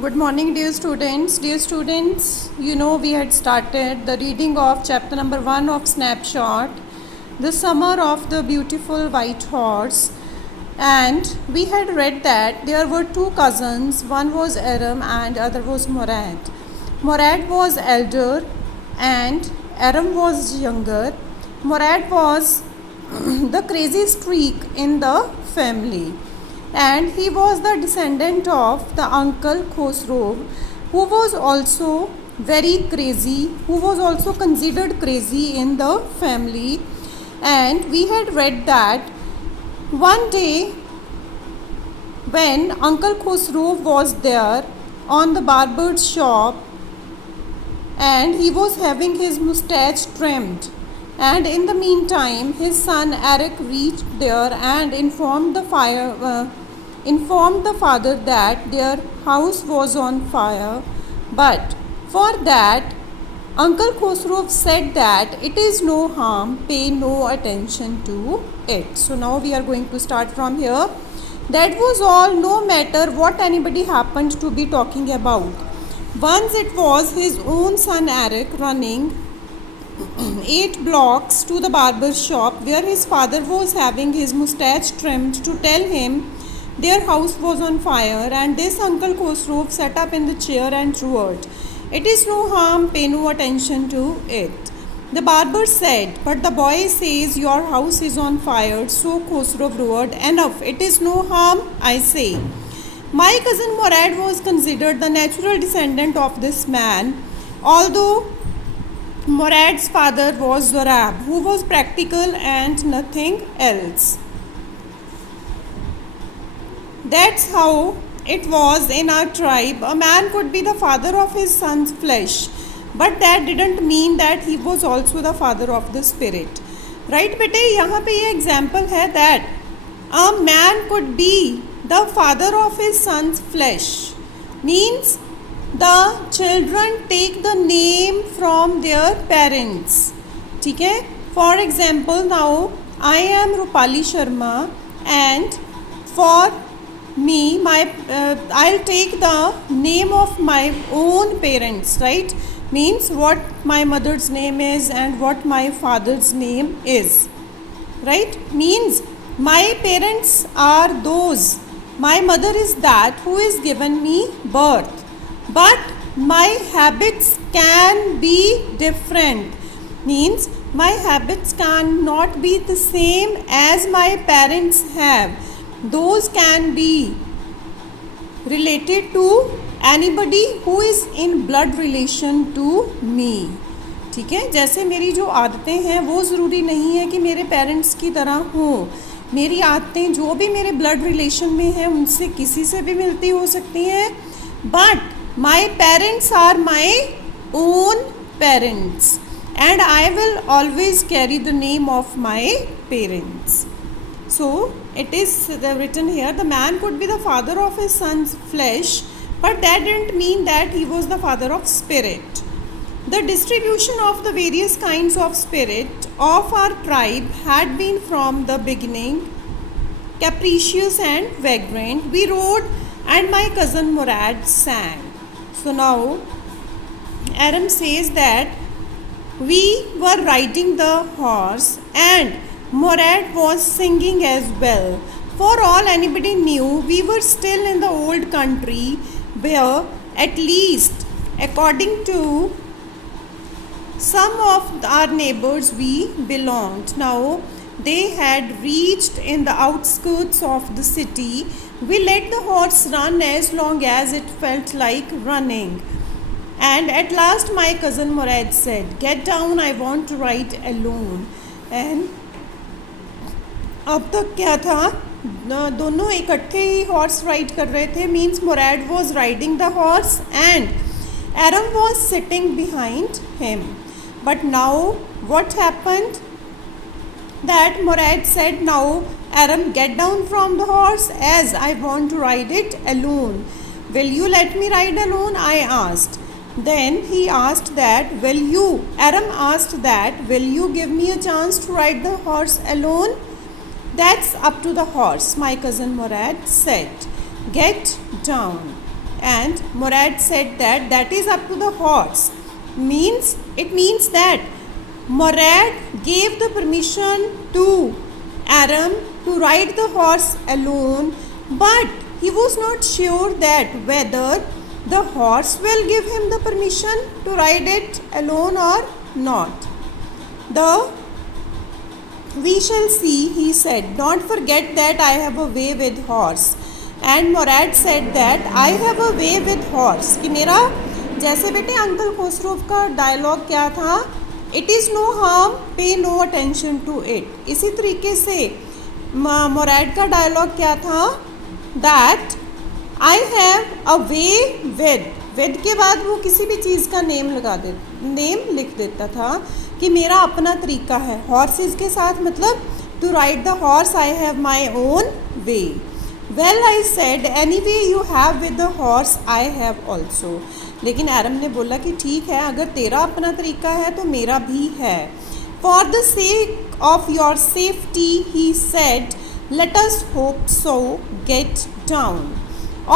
Good morning, dear students. Dear students, we had started the reading of chapter number 1 of Snapshot, the summer of the beautiful white horse. And we had read that there were two cousins, one was Aram and other was Morad. Morad was elder and Aram was younger. Morad was the crazy streak in the family, and he was the descendant of the uncle Khosrow, who was also very crazy, who was also considered crazy in the family. And we had read that one day when Uncle Khosrow was there on the barber's shop and he was having his mustache trimmed, and in the meantime his son Eric reached there and informed the father that their house was on fire. But for that, Uncle Khosrow said that it is no harm, pay no attention to it. So now we are going to start from here. That was all, no matter what anybody happened to be talking about. Once it was his own son Eric running 8 blocks to the barber shop where his father was having his mustache trimmed to tell him their house was on fire, and this Uncle Khosrow sat up in the chair and roared, "It is no harm, pay no attention to it." The barber said, "But the boy says your house is on fire." So Khosrow roared, "Enough, it is no harm, I say." My cousin Morad was considered the natural descendant of this man, although Morad's father was Zorab, who was practical and nothing else. That's how it was in our tribe. A man could be the father of his son's flesh, but that didn't mean that he was also the father of the spirit. Right, बेटे, यहाँ पे ये example है that a man could be the father of his son's flesh. Means the children take the name from their parents. ठीक है? For example, now I am Rupali Sharma, and for me, I'll take the name of my own parents, right? Means what my mother's name is and what my father's name is, right? Means my parents are those. My mother is that who is given me birth, but my habits can be different. Means my habits cannot be the same as my parents have. Those can be related to anybody who is in blood relation to me. ठीक है, जैसे मेरी जो आदतें हैं वो ज़रूरी नहीं है कि मेरे पेरेंट्स की तरह हों. मेरी आदतें जो भी मेरे ब्लड रिलेशन में हैं उनसे किसी से भी मिलती हो सकती हैं, but my parents are my own parents and I will always carry the name of my parents. So it is written here, the man could be the father of his son's flesh, but that didn't mean that he was the father of spirit. The distribution of the various kinds of spirit of our tribe had been from the beginning capricious and vagrant. We rode and my cousin Morad sang. So now Aram says that we were riding the horse and Morad was singing as well. For all anybody knew, we were still in the old country where, at least according to some of our neighbors, we belonged. Now they had reached in the outskirts of the city. We let the horse run as long as it felt like running. And at last my cousin Morad said, "Get down, I want to ride alone." And अब तक क्या था, दोनों इकट्ठे ही horse ride कर रहे थे. Means Morad was riding the horse and Aram was sitting behind him. But now what happened? That Morad said, "Now Aram, get down from the horse as I want to ride it alone." "Will you let me ride alone?" I asked. Then he asked that, Aram asked that, "Will you give me a chance to ride the horse alone?" "That's up to the horse," my cousin Morad said. "Get down." And Murad said that that is up to the horse. It means that Murad gave the permission to Aram to ride the horse alone, but he was not sure that whether the horse will give him the permission to ride it alone or not. We shall see, he said. Don't forget that I have a way with horse. And Murad said that I have a way with horse. कि मेरा जैसे बेटे uncle खुसरूफ का dialogue क्या था, it is no harm, पे no attention to it. इसी तरीके से मुराद का डायलॉग क्या था, that I have a way with के बाद वो किसी भी चीज़ का नेम लिख देता था कि मेरा अपना तरीका है. हॉर्सेस के साथ मतलब to ride the horse I have my own way. Well I said anyway you have with the horse I have also. लेकिन एरम ने बोला कि ठीक है, अगर तेरा अपना तरीका है तो मेरा भी है. For the sake of your safety he said let us hope so, get down.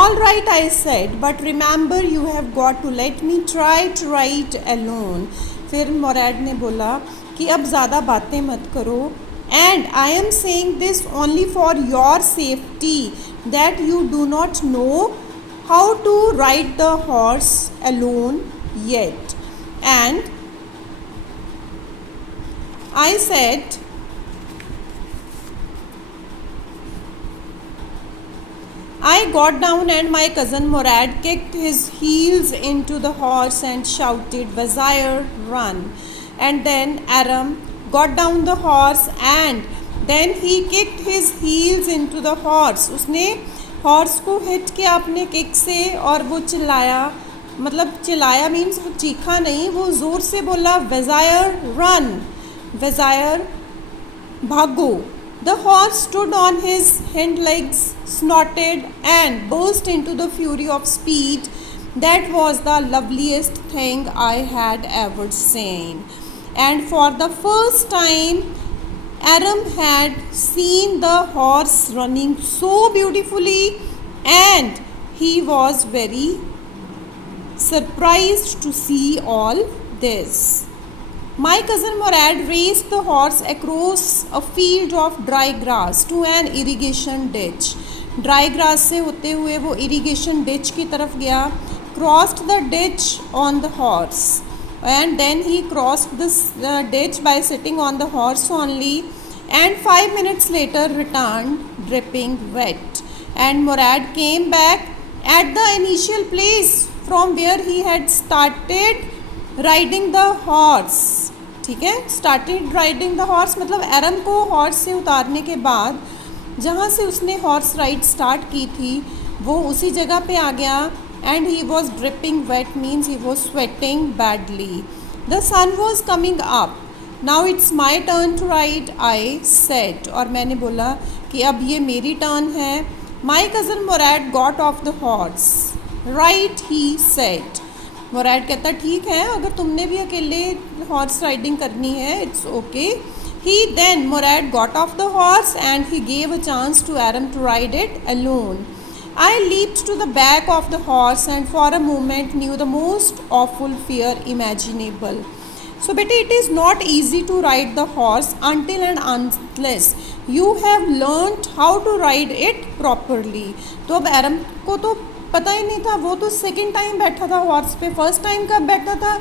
All right, I said, but remember you have got to let me try to ride alone. फिर मुराद ने बोला कि अब ज़्यादा बातें मत करो, and I am saying this only for your safety, that you do not know how to ride the horse alone yet. And I said, I got down and my cousin Murad kicked his heels into the horse and shouted, Wazir, run. And then Aram got down the horse and then he kicked his heels into the horse. उसने horse को hit किया अपने kick से और वो चिल्लाया, मतलब चिल्लाया मीन्स वो चीखा नहीं, वो ज़ोर से बोला Wazir, run, Wazir, भागो. The horse stood on his hind legs, snorted and burst into the fury of speed. That was the loveliest thing I had ever seen. And for the first time, Aram had seen the horse running so beautifully and he was very surprised to see all this. My cousin Murad raced the horse across a field of dry grass to an irrigation ditch. Dry grass से होते हुए वो irrigation ditch की तरफ गया. Crossed the ditch on the horse, and then he crossed this ditch by sitting on the horse only. And 5 minutes later returned, dripping wet. And Murad came back at the initial place from where he had started riding the horse. ठीक है, started riding the horse मतलब एरम को horse से उतारने के बाद जहाँ से उसने हॉर्स राइड स्टार्ट की थी वो उसी जगह पे आ गया. And he was dripping wet means he was sweating badly. The sun was coming up. Now it's my turn to ride, I said. और मैंने बोला कि अब ये मेरी टर्न है. My cousin Murad got off the horse. Right, he said. Murad कहता ठीक है, अगर तुमने भी अकेले हॉर्स राइडिंग करनी है it's okay. He then Murad got off the horse and he gave a chance to Iram to ride it alone. I leaped to the back of the horse and for a moment knew the most awful fear imaginable. So beta, it is not easy to ride the horse until and unless you have learnt how to ride it properly. तो अब एरम को तो पता ही नहीं था, वो तो second time बैठा था हॉर्स पे. फर्स्ट टाइम कब बैठा था,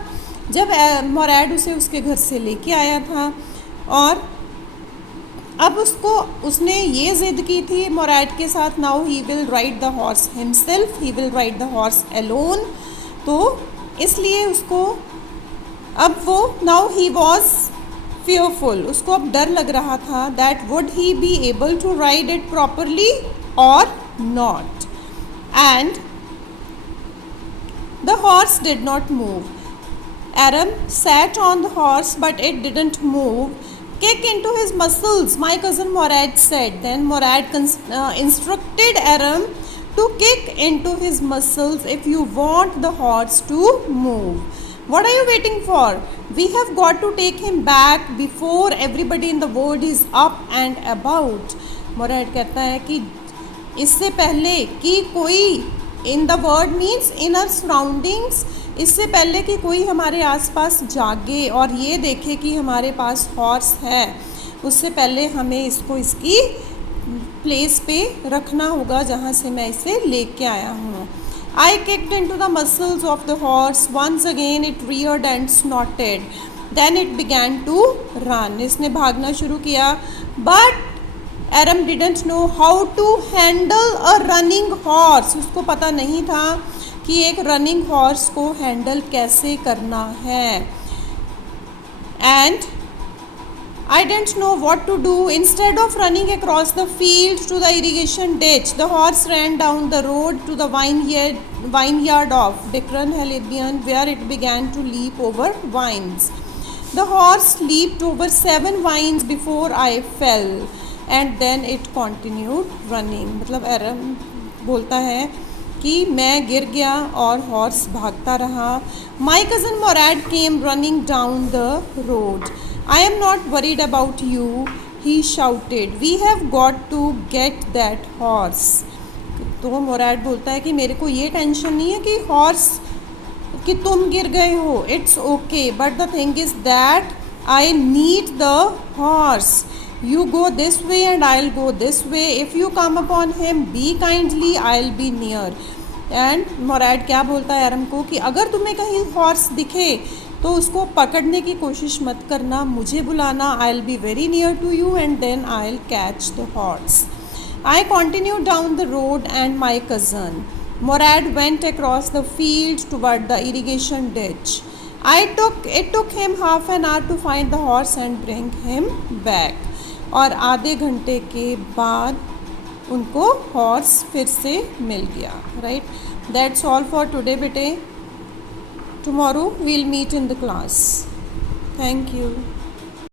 जब मुराद उसे उसके घर से लेके आया था. और अब उसने ये ज़िद की थी मुराद के साथ, now he will ride the horse himself, he will ride the horse alone. तो इसलिए उसको अब वो नाउ ही वॉज फियरफुल, उसको अब डर लग रहा था that would he be able to ride it properly और not. And the horse did not move. Aram sat on the horse but it didn't move. Kick into his muscles, my cousin Murad said. Then Murad instructed Aram to kick into his muscles if you want the horse to move. What are you waiting for? We have got to take him back before everybody in the world is up and about. Murad कहता है कि इससे पहले कि कोई in the word means in our surroundings, इससे पहले कि कोई हमारे आसपास जागे और ये देखे कि हमारे पास हॉर्स है, उससे पहले हमें इसको इसकी प्लेस पे रखना होगा जहाँ से मैं इसे लेके आया हूँ. I kicked into the muscles of the horse. Once again it reared and snorted. Then it began to run. इसने भागना शुरू किया. But Aram didn't know how to handle a running horse. उसको पता नहीं था कि एक running horse को handle कैसे करना है. And I didn't know what to do. Instead of running across the field to the irrigation ditch, the horse ran down the road to the vineyard of Dikran Halibian, where it began to leap over vines. The horse leaped over 7 vines before I fell, and then it continued running. मतलब एरम बोलता है कि मैं गिर गया और horse भागता रहा. My cousin Morad came running down the road. I am not worried about you, he shouted. We have got to get that horse. तो मोराड बोलता है कि मेरे को ये टेंशन नहीं है कि हॉर्स कि तुम गिर गए हो. It's okay, but the thing is that I need the horse. You go this way and I'll go this way. If you come upon him, be kindly, I'll be near. And मोराड क्या बोलता है एरम को कि अगर तुम्हें कहीं horse दिखे तो उसको पकड़ने की कोशिश मत करना, मुझे बुलाना. I'll be very near to you and then I'll catch the horse. I continued down the road and my cousin Morad went across the field toward the irrigation ditch. It took him half an hour to find the horse and bring him back. और आधे घंटे के बाद उनको horse फिर से मिल गया. Right, that's all for today बेटे. Tomorrow we'll meet in the class. Thank you.